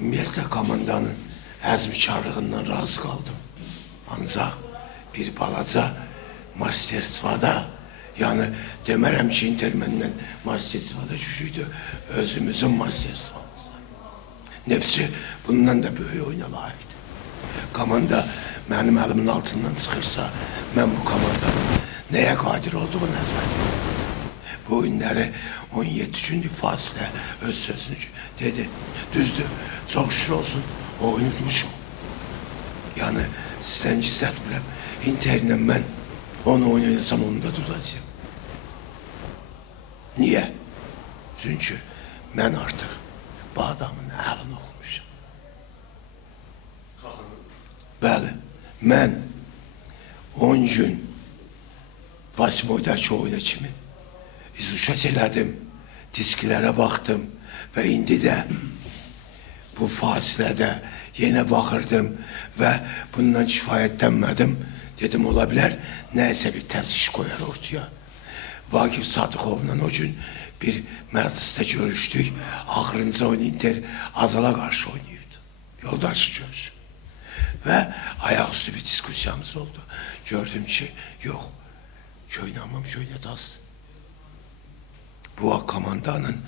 Ümumiyyətlə komandanın əzmikarlığından razı qaldım. Ancaq bir balaca masterstvada, yani demərəm ki, Intermen'den masterstvada şüşüydü, özümüzün masterstvamızda. Nefsi bundan da böyük oyuna layiqdir. Komanda mənim əlimin altından çıxırsa, mən bu komandanın nəyə qadir olduğu nəzərdir. Bu oyunları 17 gündür fasilə öz sözünü dedi. Düzdür, çok şükür olsun, o unutmuşum. Yani sizden gizletmirəm, Inter'le ben onu oynayasam onu da tutacağım. Niye? Çünkü ben artık bu adamın əlini oxumuşum. Bəli, mən 10 gün Vasimoydakı oyuna kimi izuşat elədim, disklərə baxdım və indi də bu fasilədə yenə baxırdım və bundan kifayətlənmədim. Dedim, ola bilər, nəyəsə bir təz iş qoyar ortaya. Vakif Sadıqovla o gün bir məclisdə görüşdük. Axırıncı oyun Inter Azala qarşı oynayırdı. Yoldaşı görüş. Və ayaqüstü bir diskusiyamız oldu. Gördüm ki, yox, köynəməm köynədaz. Bu komandanın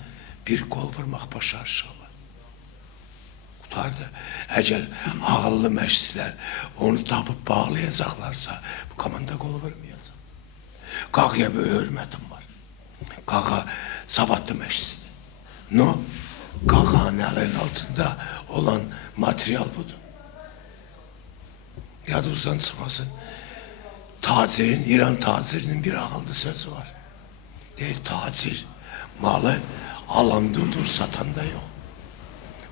bir gol vurmaq başarışı var. Qutardı. Əgər ağıllı məşqçilər onu tapıb bağlayacaqlarsa, bu komanda gol vurmayacaq. Qağıya böyük hörmətim var. Qağa savadlı məşqçidir. No, Qağanın əlinin altında olan material budur. Yadınızdan çıxmasın. Tacirin, İran tacirinin bir ağıllı sözü var. Deyir, tacir malı alanda odur, satanda yox.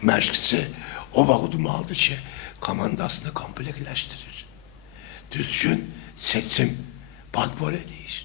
Məşqçi o vaxt udmalıdır ki, komandasını komplektləşdirir. Düzgün seçim badbol edir.